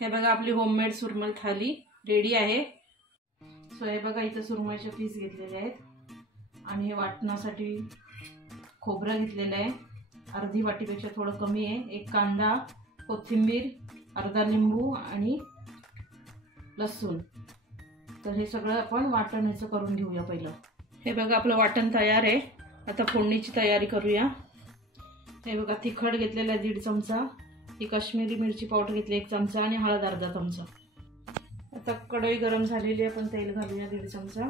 हे बघा आपली होममेड सुरमई थाली रेडी आहे। सो हे बघा इथे सुरमईचे पीस घेतलेले आहेत आणि हे वाटण्यासाठी खोबरं घेतलेलं आहे, अर्धी वाटीपेक्षा थोडं कमी आहे। एक कांदा, कोथिंबीर, अर्धा लिंबू आणि लसूण। तर हे सगळं आपण वाटण ह्याचं करून घेऊया पहिलं। हे बघा आपलं वाटण तयार आहे। आता फोडणीची तयारी करूया। हे बघा तिखट घेतलेलं आहे 1.5 चमचा, ही काश्मीरी मिरची पावडर घेतली 1 चमचा आणि हळद अर्धा चमचा। आता कढई गरम झालेली आहे, आपण तेल घालूया 1.5 चमचा।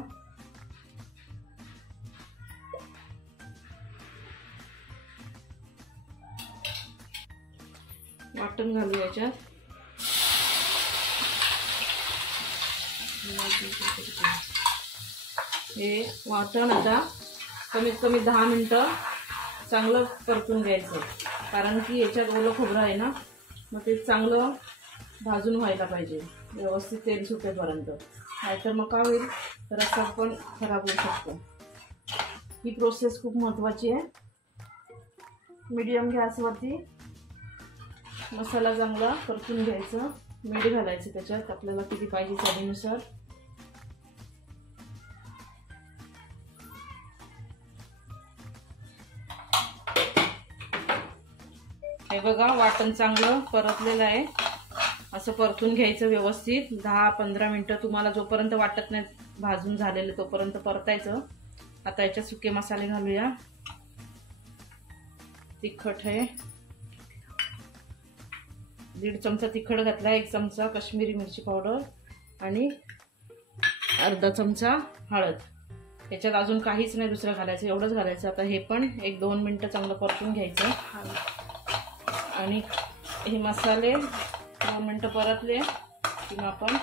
वाटण घालूया याच्यात। हे वाटण आता कमीत कमी 10 मिनिटं चांगलं परतून घ्यायचं, कारण की याच्यात ओलं खोबरं आहे ना, मग ते चांगलं भाजून व्हायला पाहिजे व्यवस्थित तेल सुटेपर्यंत, नाहीतर मग काय होईल रस्सा पण खराब होऊ शकतो। ही प्रोसेस खूप महत्त्वाची आहे। मीडियम गॅसवरती मसाला चांगला परतून घ्यायचा, मीठ घालायचं त्याच्यात आपल्याला किती पाहिजे चवीनुसार। हे बघा वाटण चांगलं परतलेलं आहे, असं परतून घ्यायचं व्यवस्थित 10-15 मिनिटं। तुम्हाला जोपर्यंत वाटत नाही भाजून झालेलं तोपर्यंत परतायचं। आता याच्यात सुके मसाले घालूया। तिखट आहे 1.5 चमचा तिखट घातला, 1 चमचा काश्मीरी मिरची पावडर आणि अर्धा चमचा हळद। याच्यात अजून काहीच नाही दुसरं घालायचं, एवढंच घालायचं। आता हे पण 1-2 मिनिटं चांगलं परतून घ्यायचं आणि हे मसाले 2 मिनिटं परतले की मग आपण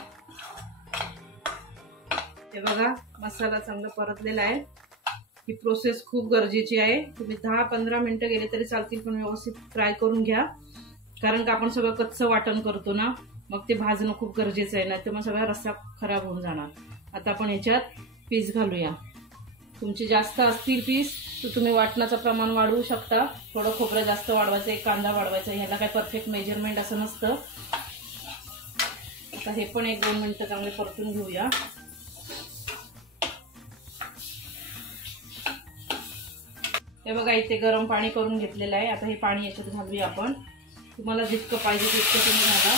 हे बघा मसाला चांगला परतलेला आहे। ही प्रोसेस खूप गरजेची आहे। तुम्ही 10-15 मिनिटं गेले तरी चालतील, पण व्यवस्थित फ्राय करून घ्या, कारण का आपण सगळं कच्चं वाटण करतो ना, मग ते भाजणं खूप गरजेचं आहे, नाही तर मग सगळा रस्सा खराब होऊन जाणार। आता आपण याच्यात पीस घालूया। तुमचे जास्त असतील पीस तर तुम्ही वाटणाचं प्रमाण वाढवू शकता, थोडं खोबरं जास्त वाढवायचं, एक कांदा वाढवायचा, ह्याला काय परफेक्ट मेजरमेंट असं नसतं। आता हे पण 1-2 मिनिटं चांगले परतून घेऊया। हे बघा इथे गरम पाणी करून घेतलेलं आहे। आता हे पाणी याच्यात घालूया आपण, तुम्हाला जितकं पाहिजे तितकं तुम्ही घाला।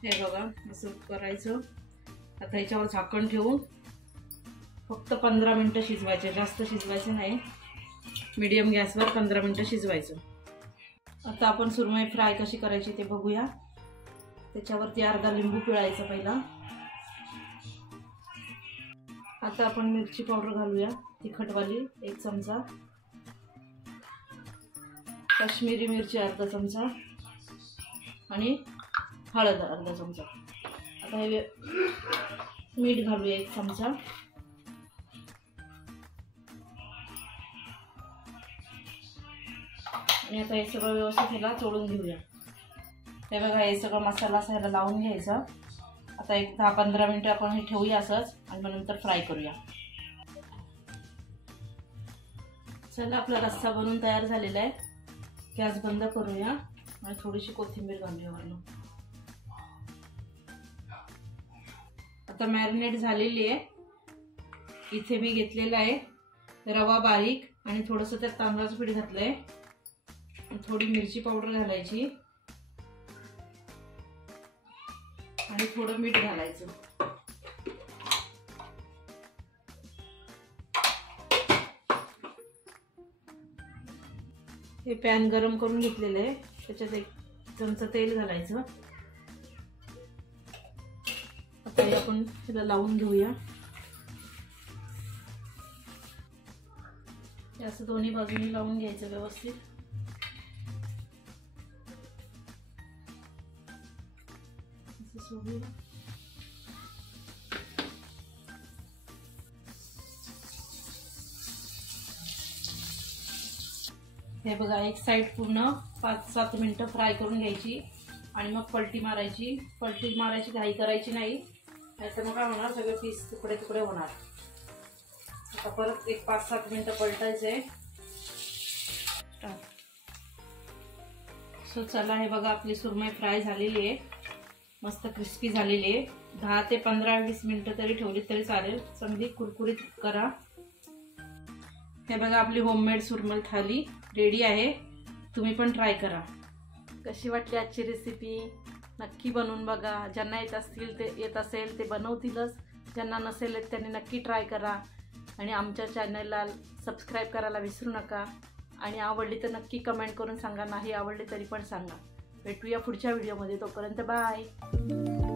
हे बघा असं करायचं। आता याच्यावर झाकण ठेवून फक्त 15 मिनिटं शिजवायचे, जास्त शिजवायचं नाही, मीडियम गॅसवर 15 मिनिटं शिजवायचं। आता आपण सुरमई फ्राय कशी करायची ते बघूया। त्याच्यावरती अर्धा लिंबू पिळायचा पहिला। आता आपण मिरची पावडर घालूया तिखटवाली 1 चमचा, काश्मीरी मिरची अर्धा चमचा आणि हळद अर्धा चमचा। आता हे मीठ घालूया 1 चमचा आणि आता हे सगळं व्यवस्थित ह्याला चोळून घेऊया। हे बघा हे सगळं मसाला असं ह्याला लावून घ्यायचा। आता एक 10-15 मिनिटं आपण हे ठेवूया असंच आणि मग नंतर फ्राय करूया। चला आपला रस्सा बनवून तयार झालेला आहे। गॅस बंद करूया आणि थोडीशी कोथिंबीर घालूया वरून। आता मॅरिनेट झालेली आहे। इथे मी घेतलेला आहे रवा बारीक आणि थोडंसं त्यात तांदळाचं पीठ घातलंय, थोडी मिरची पावडर घालायची आणि थोडं मीठ घालायचं। हे पॅन गरम करून घेतलेलं आहे, त्याच्यात 1 चमचा तेल घालायचं। आता हे आपण त्याला लावून घेऊया। असं दोन्ही बाजूनी लावून घ्यायचं व्यवस्थित। हे बघा एक साइड पूर्ण 5-7 मिनिटं फ्राय करून घ्यायची आणि मग पलटी मारायची। पलटी मारायची घाई करायची नाही, नाहीतर मग काय होणार सगळे पीस तुकडे तुकडे होणार। आता परत एक 5-7 मिनिटं पलटायचंय. सो चला, हे बघा आपली सुरमई फ्राय झालेली आहे, मस्त क्रिस्पी झालेली आहे. 10 ते 15-20 मिनिटं तरी ठेवली तरी चालेल. चांगली कुरकुरीत करा. हे बघा आपली होममेड सुरमई थाली रेडी आहे. तुम्ही पण ट्राय करा. कशी वाटली आजची रेसिपी नक्की बनवून बघा. ज्यांना येत असेल ते बनवतीलच, ज्यांना नसेल येत त्यांनी नक्की ट्राय करा. आणि आमच्या चॅनलला सबस्क्राईब करायला विसरू नका. आणि आवडली तर नक्की कमेंट करून सांगा, नाही आवडली तरी पण सांगा. भेटूया पुढच्या व्हिडिओमध्ये. तोपर्यंत बाय.